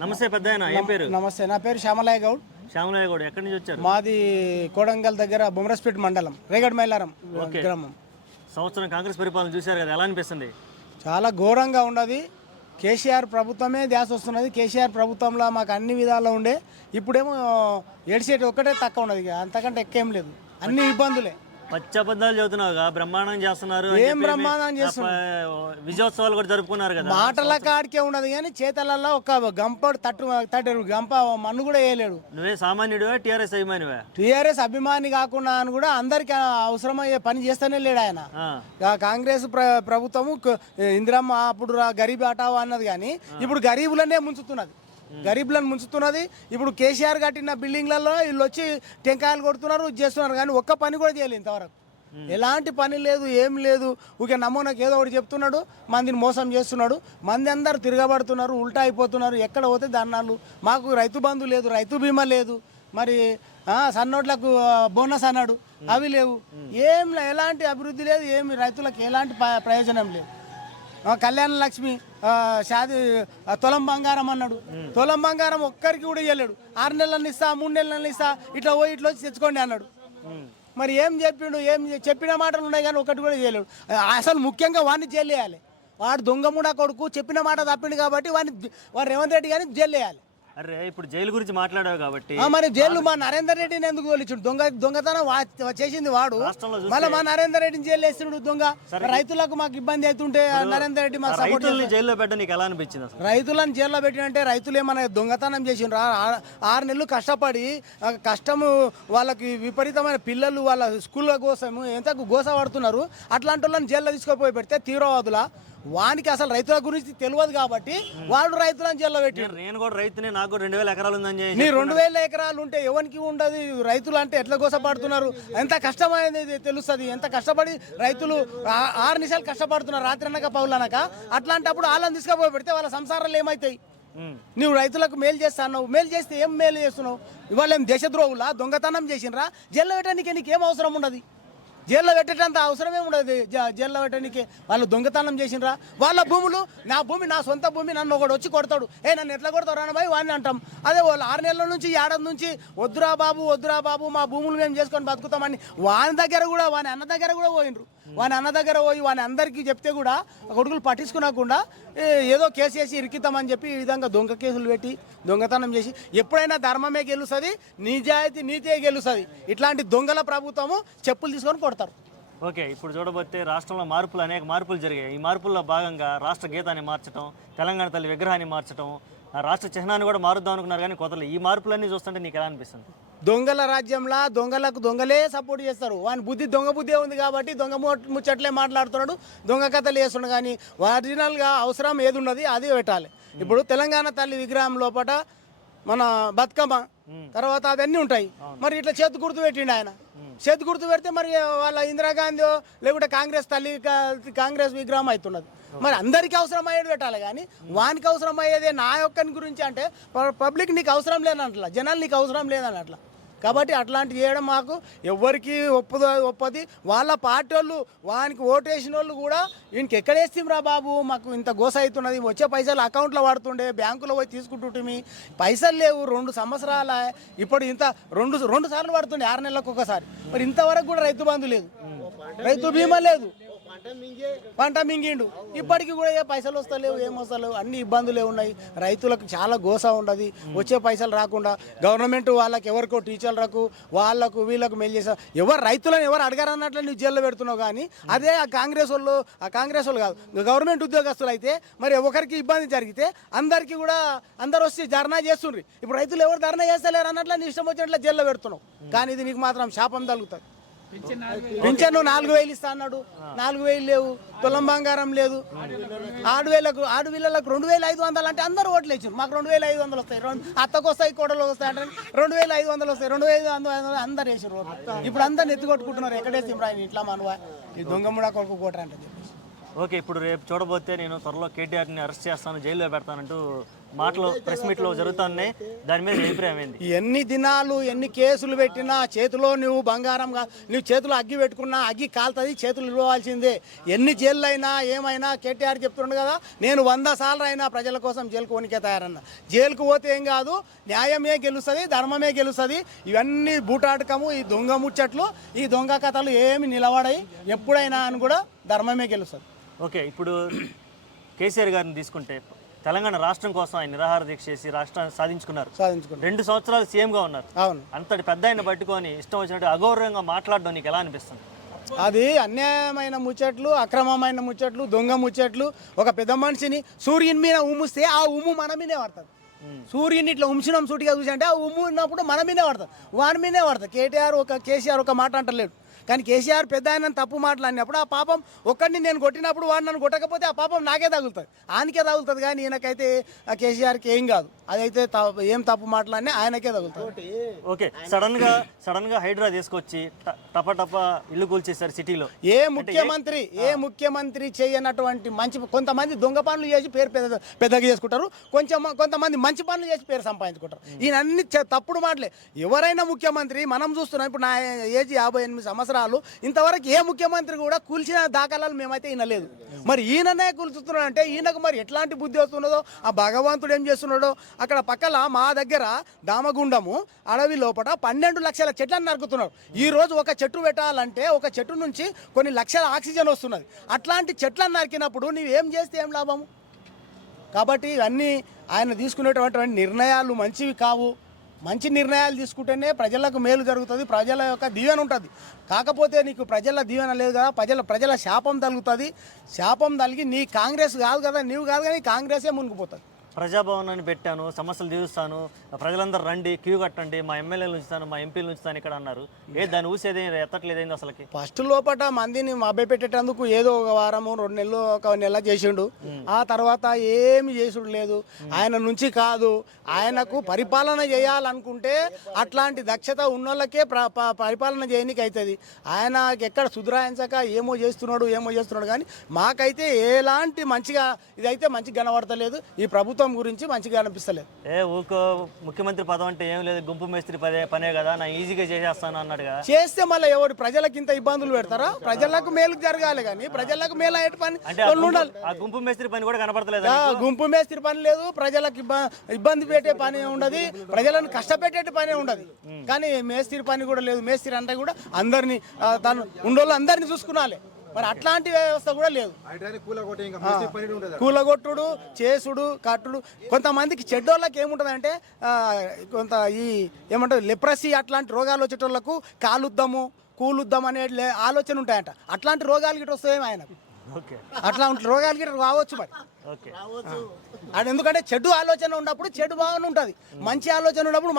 నమస్తే పెద్దాయన, ఏం పేరు? నమస్తే, నా పేరు శ్యామలయ్య గౌడ్. శ్యామలయ్య గౌడ్, ఎక్కడి నుంచి వచ్చారు? మాది కోడంగల్ దగ్గర బొమ్మరస్పేట్ మండలం, రేగడ్ మైలారం గ్రామం. సంవత్సరం కాంగ్రెస్ పరిపాలన చూశారు కదా, ఎలా అనిపిస్తుంది? చాలా ఘోరంగా ఉన్నది. కేసీఆర్ ప్రభుత్వమే ధ్యాస వస్తున్నది. కేసీఆర్ ప్రభుత్వంలో మాకు అన్ని విధాల్లో ఉండే, ఇప్పుడేమో ఏడ్చేటి ఒక్కటే తక్కువ ఉన్నది, అంతకంటే ఎక్కువేం లేదు, అన్ని ఇబ్బందులే. పచ్చబద్దాలు చదువుతున్నావుగా, బ్రహ్మాండం చేస్తున్నారు. ఏం బ్రహ్మాండం చేస్తున్నారు? విజయోత్సవాలు కూడా జరుపుకున్నారు కదా. మాటల కాడికే ఉన్నది కానీ చేతలలో ఒక గంప తట్టు గంప మన్ను కూడా వేయలేడు. నువ్వే సామాన్యుడివా, టీఆర్ఎస్ అభిమానివా? టీఆర్ఎస్ అభిమాని కాకుండా అని కూడా అందరికి అవసరమయ్యే పని చేస్తూనే లేడు ఆయన. కాంగ్రెస్ ప్రభుత్వము ఇందిరమ్మ అప్పుడు గరీబ్ హఠావో అన్నది కానీ ఇప్పుడు గరీబులనే ముంచుతున్నది, గరీబులను ముంచుతున్నది. ఇప్పుడు కేసీఆర్ కట్టిన బిల్డింగ్లలో వీళ్ళు వచ్చి టెంకాయలు కొడుతున్నారు, చేస్తున్నారు కానీ ఒక్క పని కూడా చేయలేదు ఇంతవరకు. ఎలాంటి పని లేదు, ఏం లేదు. ఊకే నమూనాకు ఏదో ఒకటి చెప్తున్నాడు, మందిని మోసం చేస్తున్నాడు. మంది అందరు తిరగబడుతున్నారు, ఉల్టా అయిపోతున్నారు. ఎక్కడ పోతే ధర్నాలు. మాకు రైతు బంధు లేదు, రైతు బీమా లేదు, మరి సన్నోట్లకు బోనస్ అన్నాడు, అవి లేవు. ఏం ఎలాంటి అభివృద్ధి లేదు, ఏమి రైతులకు ఎలాంటి ప్రయోజనం లేదు. కళ్యాణ లక్ష్మి షాది తులం బంగారం అన్నాడు, తులం బంగారం ఒక్కరికి కూడా ఇవ్వలేడు. 6 నెలలను ఇస్తా, 3 నెలలను ఇస్తా, ఇట్లా పోయి ఇట్లా వచ్చి తెచ్చుకోండి అన్నాడు. మరి ఏం చెప్పిండు? ఏం చెప్పిన మాటలు ఉన్నాయి కానీ ఒకటి కూడా చేయలేడు. అసలు ముఖ్యంగా వాడిని జైలు వేయాలి. వాడు దొంగముడా కొడుకు, చెప్పిన మాట తప్పిండు కాబట్టి వాడు రేవంత్ రెడ్డి కానీ జైలు వేయాలి. అరే, ఇప్పుడు జైలు గురించి మాట్లాడావు కాబట్టి మరి జైలు మా నరేందర్ రెడ్డిని ఎందుకు తోలిచుడు? దొంగతనం చేసింది వాడు, మళ్ళీ మా నరేందర్ రెడ్డిని జైలు వేస్తున్నాడు దొంగ. రైతులకు మాకు ఇబ్బంది అవుతుంటే నరేందర్ రెడ్డి మాకు సపోర్ట్. జైల్లో పెట్టడానికి ఎలా అనిపించింది? రైతులను జైల్లో పెట్టినంటే రైతులు ఏమన్నా దొంగతనం చేసిండ్రు? 6 నెలలు కష్టపడి, కష్టము వాళ్ళకి విపరీతమైన పిల్లలు వాళ్ళ స్కూళ్ళ కోసము ఎంత గోస పడుతున్నారు. అట్లాంటి వాళ్ళని జైల్లో తీసుకుపోయి పెడితే తీవ్రవాదుల వానికి అసలు రైతుల గురించి తెలియదు కాబట్టి వాడు రైతులను జైల్లో పెట్టాడు. నేను కూడా రైతునే, నాకు 2000 ఎకరాలు ఉందని. నీ 2000 ఎకరాలు ఉంటే ఎవరికి ఉండదు? రైతులు అంటే ఎట్లా గోసపడుతున్నారు, ఎంత కష్టమైనది తెలుస్తుంది. ఎంత కష్టపడి రైతులు 6 నిమిషాలు కష్టపడుతున్నారు, రాత్రి అనక పౌలనక. అట్లాంటప్పుడు వాళ్ళని తీసుకుపోయి పెడితే వాళ్ళ సంసారాలు ఏమవుతాయి? నువ్వు రైతులకు మేలు చేస్తావు, మేలు చేస్తే ఏం మేలు చేస్తున్నావు? ఇవాళ ఏం దేశద్రోహులా? దొంగతనం చేసినరా? జైల్లో పెట్టడానికి నీకేం అవసరం ఉండదు, జైల్లో పెట్టేటంత అవసరమే ఉండదు. జైల్లో పెట్టడానికి వాళ్ళు దొంగతనం చేసినరా? వాళ్ళ భూములు, నా భూమి నా సొంత భూమి, నన్ను ఒకటి వచ్చి కొడతాడు, నన్ను ఎట్లా కొడతాడు అని వాడిని అంటాం. అదే వాళ్ళు 6 నెలల నుంచి, ఏడాది నుంచి వద్దురా బాబు మా భూములు మేము చేసుకొని బతుకుతామని వాని దగ్గర కూడా, వాని అన్న దగ్గర కూడా పోయినరు. వాని అన్న దగ్గర పోయి వాని అందరికీ చెప్తే కూడా కొడుకులు పట్టించుకునకుండా ఏదో కేసు వేసి ఇరికితామని చెప్పి ఈ విధంగా దొంగ కేసులు పెట్టి దొంగతనం చేసి, ఎప్పుడైనా ధర్మమే గెలుస్తుంది, నిజాయితీ నీతే గెలుస్తుంది. ఇట్లాంటి దొంగల ప్రభుత్వము చెప్పులు తీసుకొని కొడతారు. ఓకే, ఇప్పుడు చూడబోతే రాష్ట్రంలో అనేక మార్పులు జరిగాయి. ఈ మార్పుల్లో భాగంగా రాష్ట్ర గీతాన్ని మార్చడం, తెలంగాణ తల్లి విగ్రహాన్ని మార్చడం, రాష్ట్ర చిహ్నాన్ని కూడా మారుద్దాం అనుకున్నారు కానీ కొత్తలు. ఈ మార్పులన్నీ చూస్తుంటే నీకు ఎలా అనిపిస్తుంది? దొంగల రాజ్యంలో దొంగలకు దొంగలే సపోర్ట్ చేస్తారు. వాని దొంగ బుద్ధి ఉంది కాబట్టి దొంగ ముచ్చట్లే మాట్లాడుతున్నాడు, దొంగ కథలు వేస్తున్నాడు. కానీ ఒరిజినల్గా అవసరం ఏది ఉన్నది అది పెట్టాలి. ఇప్పుడు తెలంగాణ తల్లి విగ్రహం లోపల మన బతుకమ్మ తర్వాత అవన్నీ ఉంటాయి. మరి ఇట్లా చేతి గుర్తు పెట్టిండు ఆయన. చేతి గుర్తు పెడితే మరి వాళ్ళ ఇందిరాగాంధీ లేకుంటే కాంగ్రెస్ విగ్రహం అవుతున్నది. మరి అందరికీ అవసరం అయ్యేది పెట్టాలి కానీ వానికి అవసరం అయ్యేదే నా ఒక్కని గురించి అంటే పబ్లిక్ నీకు అవసరం లేదన్నట్ల, జనాలు నీకు అవసరం లేదన్నట్ల. కాబట్టి అట్లాంటివి చేయడం మాకు ఎవరికి ఒప్పది. వాళ్ళ పార్టీ వాళ్ళు వానికి ఓటేసిన వాళ్ళు కూడా వీనికి ఎక్కడేస్తాం రా బాబు, మాకు ఇంత గోస అవుతున్నది, వచ్చే పైసలు అకౌంట్లో పడుతుండే, బ్యాంకులో పోయి తీసుకుంటుంటే పైసలు లేవు, 2 సంవత్సరాల ఇప్పుడు ఇంత 2 సార్లు పడుతుండే 6 నెలలకు ఒకసారి. మరి ఇంతవరకు కూడా రైతు బంధు లేదు, రైతు బీమా లేదు, పంట మింగిండు. ఇప్పటికీ కూడా ఏ పైసలు వస్తలేవు, ఏం వస్తలేవు, అన్ని ఇబ్బందులే ఉన్నాయి. రైతులకు చాలా గోస ఉండదు, వచ్చే పైసలు రాకుండా గవర్నమెంట్ వాళ్ళకి ఎవరికో టీచర్లకు వాళ్ళకు వీళ్ళకు మేలు చేసా, రైతులను ఎవరు అడగారన్నట్లు నువ్వు జైల్లో పెడుతున్నావు. కానీ అదే ఆ కాంగ్రెస్ వాళ్ళు కాదు, గవర్నమెంట్ ఉద్యోగస్తులు అయితే మరి ఒకరికి ఇబ్బంది జరిగితే అందరికీ కూడా అందరు వచ్చి ధర్నా చేస్తుండ్రు. ఇప్పుడు రైతులు ఎవరు ధర్నా చేస్తలేరు అన్నట్లు నీ ఇష్టం వచ్చినట్లు జైల్లో పెడుతున్నావు. కానీ ఇది నీకు మాత్రం శాపం తగులుతుంది. పింఛను 4000 ఇస్తా అన్నాడు, 4000 లేవు, తులం బంగారం లేదు. ఆడపిల్లలకు 2500 అంటే అందరూ ఓట్లు వేసారు. మాకు 2500 వస్తాయి, అత్తకు వస్తాయి, కోడలు వస్తాయి అంటే 2500 వస్తాయి, 2500 అందరు వేసారు ఓట్లు. ఇప్పుడు అందరు ఎత్తుకొట్టుకుంటున్నారు. ఎక్కడేసి ఆయన ఇట్లా మనవా ఈ దొంగముడా కొడుకు కోటరా అంటే చెప్పేసి ఓకే, ఇప్పుడు రేపు చూడబోతే నేను త్వరలో కేటీఆర్ని అరెస్ట్ చేస్తాను, జైల్లో పెడతానంటూ మాటలు ప్రెస్ మీట్లో జరుగుతున్నాయి. దాని మీద అభిప్రాయం ఏంది? ఎన్ని దినాలు ఎన్ని కేసులు పెట్టినా చేతిలో నువ్వు బంగారంగా నువ్వు చేతిలో అగ్గి పెట్టుకున్నా అగ్గి కాలుతుంది, చేతులు ఇవ్వాల్సిందే. ఎన్ని జైళ్ళు అయినా ఏమైనా కేటీఆర్ చెప్తుండు కదా, నేను 100 సార్లు అయినా ప్రజల కోసం జైలుకు వనికే తయారన్న. జైలుకు పోతే ఏం కాదు, న్యాయమే గెలుస్తుంది, ధర్మమే గెలుస్తుంది. ఇవన్నీ బూటాటకము, ఈ దొంగ ముచ్చట్లు, ఈ దొంగ కథలు ఏమి నిలబడాయి. ఎప్పుడైనా అని కూడా ధర్మమే గెలుస్తుంది. ఓకే, ఇప్పుడు కేసీఆర్ గారిని తీసుకుంటే తెలంగాణ రాష్ట్రం కోసం ఆయన నిరాహార దీక్ష చేసి రాష్ట్రాన్ని సాధించుకున్నారు. 2 సంవత్సరాలు సీఎంగా ఉన్నారు. అవును, అంతటి పెద్ద ఆయన పట్టుకొని ఇష్టం వచ్చినట్టు అగౌరవంగా మాట్లాడడం నీకు ఎలా అనిపిస్తుంది? అది అన్యాయమైన ముచ్చట్లు, అక్రమమైన ముచ్చట్లు, దొంగ ముచ్చట్లు. ఒక పెద్ద మనిషిని సూర్యుని మీద ఉమ్మిస్తే ఆ ఉమ్ము మన మీదే పడుతుంది. సూర్యుని ఇట్లా ఉంచినాం సూటిగా చూసి అంటే ఆ ఉమ్ము ఉన్నప్పుడు మన మీదే పడుతుంది, వాని మీదే పడుతుంది. కేసీఆర్ ఒక మాట అంటలేడు, కానీ కేసీఆర్ పెద్ద ఆయన తప్పు మాట్లాడినప్పుడు ఆ పాపం ఒక్కడిని నేను కొట్టినప్పుడు వాడు నన్ను కొట్టకపోతే ఆ పాపం నాకే తగులుతుంది, ఆయనకే తగులుతుంది. కానీ ఈయనకైతే ఆ కేసీఆర్కి ఏం కాదు, అదైతే ఏం తప్పు మాట్లాడినా ఆయనకే తగులుతుంది. ఓకే, సడన్ గా హైడ్రా తీసుకొచ్చి టప ఇల్లు కూల్చేశారు సిటీలో. ఏ ముఖ్యమంత్రి చేయనటువంటి కొంతమంది దొంగ పనులు చేసి పేరు పెద్దగా చేసుకుంటారు, కొంతమంది మంచి పనులు చేసి పేరు సంపాదించుకుంటారు. ఈయన అన్ని తప్పుడు మాటలే. ఎవరైనా ముఖ్యమంత్రి మనం చూస్తున్నాం, ఇప్పుడు నా ఏజ్ 58 సంవత్సరాలు, ఇంతవరకు ఏ ముఖ్యమంత్రి కూడా కూల్చిన దాఖలాలు మేమైతే వినలేదు. మరి ఈయననే కూల్చుతున్నాడు అంటే ఈయనకు మరి ఎట్లాంటి బుద్ధి వస్తున్నదో, ఆ భగవంతుడు ఏం చేస్తున్నాడో. అక్కడ పక్కల మా దగ్గర దామగుండము అడవి లోపల 12 లక్షల చెట్లను నరుకుతున్నారు. ఈ రోజు ఒక చెట్టు పెట్టాలంటే ఒక చెట్టు నుంచి కొన్ని లక్షల ఆక్సిజన్ వస్తున్నది. అట్లాంటి చెట్లను నరికినప్పుడు నీవు ఏం చేస్తే ఏం లాభము? కాబట్టి ఇవన్నీ ఆయన తీసుకునేటువంటి నిర్ణయాలు మంచివి కావు. మంచి నిర్ణయాలు తీసుకుంటేనే ప్రజలకు మేలు జరుగుతుంది, ప్రజల యొక్క దీవెన ఉంటుంది. కాకపోతే నీకు ప్రజల దీవెన లేదు కదా, ప్రజల శాపం తగులుతుంది. శాపం తగిలి నీ కాంగ్రెస్ కాదు కదా, నీవు కాదు కానీ కాంగ్రెసే మునిగిపోతుంది. ప్రజాభవనాన్ని పెట్టాను, సమస్యలు తీరుస్తాను, ప్రజలందరూ రండి, క్యూ కట్టండి, మా ఎమ్మెల్యేలు ఉంచుతాను, మా ఎంపీలు ఉంచుతాను ఇక్కడ అన్నారు. దాన్ని ఊసేది ఎత్తట్లేదైంది అసలుకి. ఫస్ట్ లోపల మందిని మభ్య పెట్టేటందుకు ఏదో ఒక వారము 2 నెలలు ఒక నెల చేసిండు. ఆ తర్వాత ఏమి చేసుడు లేదు. ఆయన నుంచి కాదు, ఆయనకు పరిపాలన చేయాలనుకుంటే అట్లాంటి దక్షత ఉన్నోళ్ళకే పరిపాలన చేయడానికి అవుతుంది. ఆయన ఎక్కడ సుధరాయించక ఏమో చేస్తున్నాడు కానీ మాకైతే ఎలాంటి మంచిగా ఇదైతే మంచిగా కనబడతలేదు. ఈ ప్రభుత్వం గురించి మంచిగా అనిపిస్తలేదు. ఊకో ముఖ్యమంత్రి పదం అంటే ఏం లేదు, గుంపు మేస్త్రి పనే కదా, నా ఈజీగా చేసేస్తాను అన్నాడు కదా. చేస్తే మళ్ళీ ఎవరు ప్రజలకు ఇంత ఇబ్బందులు పెడతారా? ప్రజలకు మేలు జరగాలి కానీ ప్రజలకు మేలు అయ్యే పని ఉండాలి. ఆ గుంపు మేస్త్రి పని కూడా కనపడతలేదు. గుంపు మేస్త్రి పని లేదు, ప్రజలకు ఇబ్బంది పెట్టే పని ఉండదు, ప్రజలను కష్టపెట్టే పని ఉండదు. కానీ మేస్త్రి పని కూడా లేదు. మేస్త్రి అంటే కూడా అందరినీ తను ఉండోళ్ళు అందరినీ చూసుకున్నాలి. మరి అట్లాంటి వ్యవస్థ కూడా లేదు. కూలగొట్టుడు, చేసుడు, కట్టుడు. కొంతమందికి చెడ్డోళ్ళకి ఏముంటుంది అంటే కొంత ఈ ఏమంటారు లెప్రసీ అట్లాంటి రోగాలు వచ్చేటోళ్ళకు కాలుద్దాము కూలుద్దాం అనే ఆలోచన ఉంటాయంట. అట్లాంటి రోగాలు గిట్ట వస్తాయేమో ఆయనకు. అట్లాంటి రోగాలు గిట్ట రావచ్చు మరి. అది ఎందుకంటే చెడు ఆలోచన ఉన్నప్పుడు చెడు భావన ఉంటుంది, మంచి ఆలోచన ఉన్నప్పుడు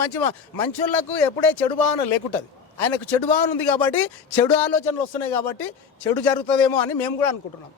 మంచోళ్ళకు ఎప్పుడే చెడు భావన లేకుంటుంది. ఆయనకు చెడు భావన ఉంది కాబట్టి చెడు ఆలోచనలు వస్తున్నాయి కాబట్టి చెడు జరుగుతుందేమో అని మేము కూడా అనుకుంటున్నాం.